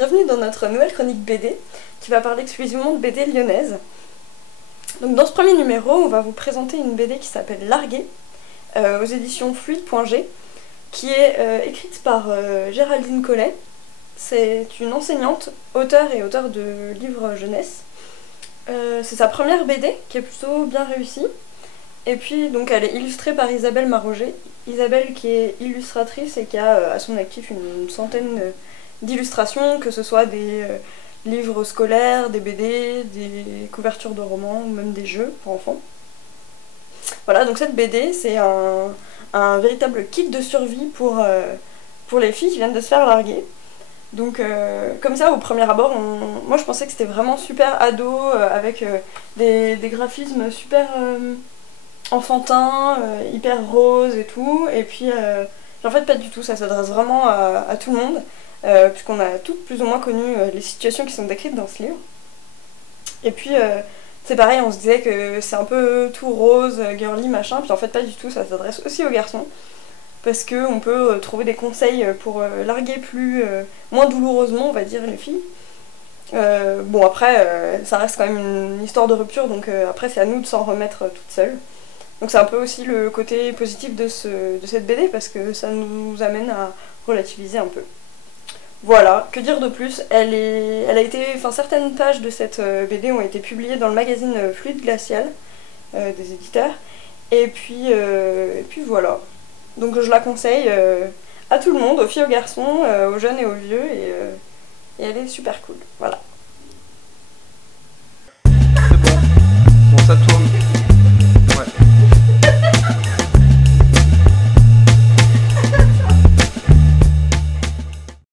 Bienvenue dans notre nouvelle chronique BD qui va parler exclusivement de BD lyonnaise. Donc dans ce premier numéro, on va vous présenter une BD qui s'appelle Larguée, aux éditions Fluide.g, qui est écrite par Géraldine Collet. C'est une enseignante, auteure et auteure de livres jeunesse. C'est sa première BD qui est plutôt bien réussie. Et puis donc elle est illustrée par Isabelle Maroger. Isabelle qui est illustratrice et qui a à son actif une centaine d'illustrations, que ce soit des livres scolaires, des BD, des couvertures de romans ou même des jeux pour enfants. Voilà, donc cette BD c'est un véritable kit de survie pour les filles qui viennent de se faire larguer. Donc comme ça au premier abord, moi je pensais que c'était vraiment super ado, avec des graphismes super enfantins, hyper roses et tout, et puis en fait pas du tout, ça s'adresse vraiment à tout le monde, puisqu'on a toutes plus ou moins connu les situations qui sont décrites dans ce livre. Et puis c'est pareil, on se disait que c'est un peu tout rose, girly, machin, puis en fait pas du tout, ça s'adresse aussi aux garçons, parce qu'on peut trouver des conseils pour larguer moins douloureusement, on va dire, les filles. Bon après, ça reste quand même une histoire de rupture, donc après c'est à nous de s'en remettre toute seule. Donc c'est un peu aussi le côté positif de cette BD, parce que ça nous amène à relativiser un peu. Voilà, que dire de plus, certaines pages de cette BD ont été publiées dans le magazine Fluide Glacial des éditeurs, et puis voilà. Donc je la conseille à tout le monde, aux filles, aux garçons, aux jeunes et aux vieux, et elle est super cool. Voilà.